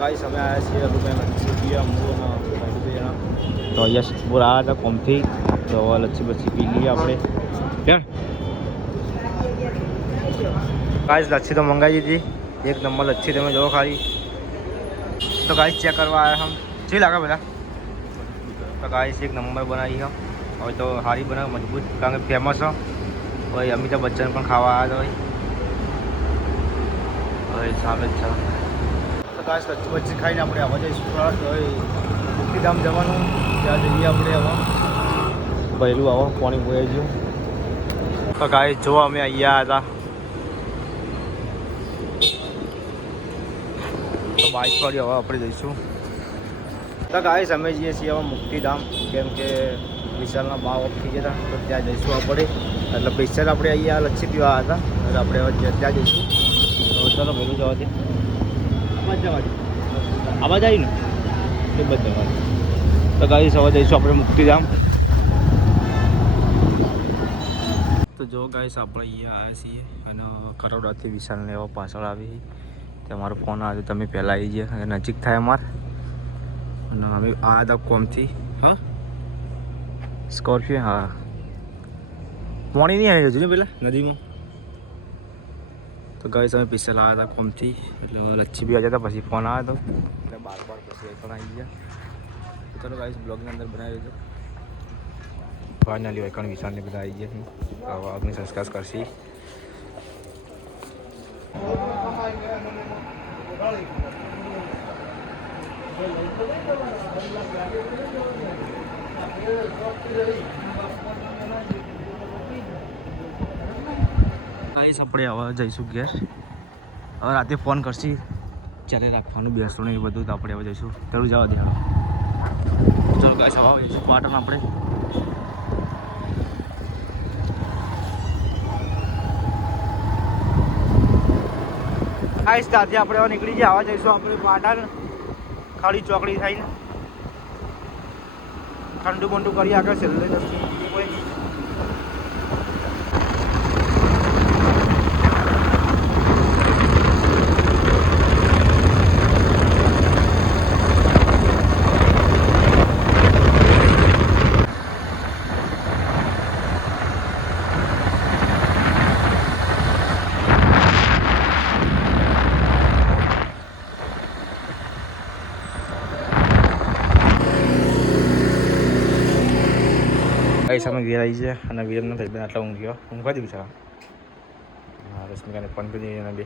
guys અમે આવ્યા છીએ લચ્છી પીવા તો યસ પૂર આવ્યા હતા કોમથી તો લચ્છી બચ્છી પી લઈએ આપણે કેમ ગાઈસ લચ્છી તો મંગાવી દીધી 1 નંબર લચ્છી તમે જોવો ખાલી તો ગાઈસ ચેક કરવા આવ્યા હમ જી લાગે બધા તો ગાઈસ 1 નંબર બનાવી હમ હવે તો સારી બનાવે મજબૂત કારણ કે ફેમસ હો ભાઈ અમિતાભ બચ્ચન પણ ખાવા આવ્યા હતા ભાઈ સામે જ છે તો ગાઈસ લચ્છી બચ્છી ખાઈને આપણે આવવા જઈશું થોડા મુક્તિધામ જવાનું ત્યાં જઈએ આપણે હવે પહેલું આવો પાણી બોલાઈ ગયું તો ગાઈસ જો અમે અહીંયા હતા તો બાઇક પર હવે આપણે જઈશું તો ગાઈસ અમે જઈએ છીએ હવે મુક્તિધામ કેમ કે વિશાલના ભાવ ઓફ થઈ ગયા હતા તો ત્યાં જઈશું આપણે એટલે પૈસા આપણે અહીંયા લચ્છી પીવા હતા એટલે આપણે હવે ત્યાં જઈશું તો ચાલો પહેલું જવા દે આવાજ આવી ને એ બધા તો ગાઈસ હવે જઈશું આપણે મુક્તિધામ તો જો ગાઈસ આપણે અહીંયા આવ્યા છીએ અને કરોડાથી વિશાલને એવો પાછળ આવી તમારો ફોન આવ્યો તમે પહેલાં આવી ગયા નજીક થાય અમારે અને અમે આવ્યા હતા કોમથી હા સ્કોર્પિયો હા પાણી નહીં આવી જતું ને પેલા નદીમાં તો ગાઈસ અમે પિસ્સલ આવ્યા હતા કોમથી એટલે લચ્છી બી આવ્યા હતા પછી ફોન આવ્યો હતો એટલે બાર પછી પણ આવી ગયા ચાલો ગાઈસ બ્લોગની અંદર બનાવી દેજો ફાઇનલી વૈકણ વિશાલને બધા આવી ગયા હવે અગ્નિ સંસ્કાર કરશી ગાઈસ આપણે હવે જઈશું ઘેર હવે રાતે ફોન કરશી ચાલે રાખવાનું બેસતું નહીં બધું તો આપણે હવે જઈશું જરૂર જવા દે હવે ચાલો ગાઈસ હવે જઈશું પાટણ આપણે ગાઈસ ત્યાંથી આપણે હવે નીકળી ગયા આવા જઈશું આપણે પાટણ ખાલી ચોકડી થઈને ઠંડુ બંડુ કરી આગળ છેલ્લે જશું કોઈ કઈ સમય ઘેર આવી છે અને વિરમનો ભાઈ આટલા ઊંઘ્યો ઊંઘવા દીધું છે રશ્મિકાને ફોન કરી દીધી બે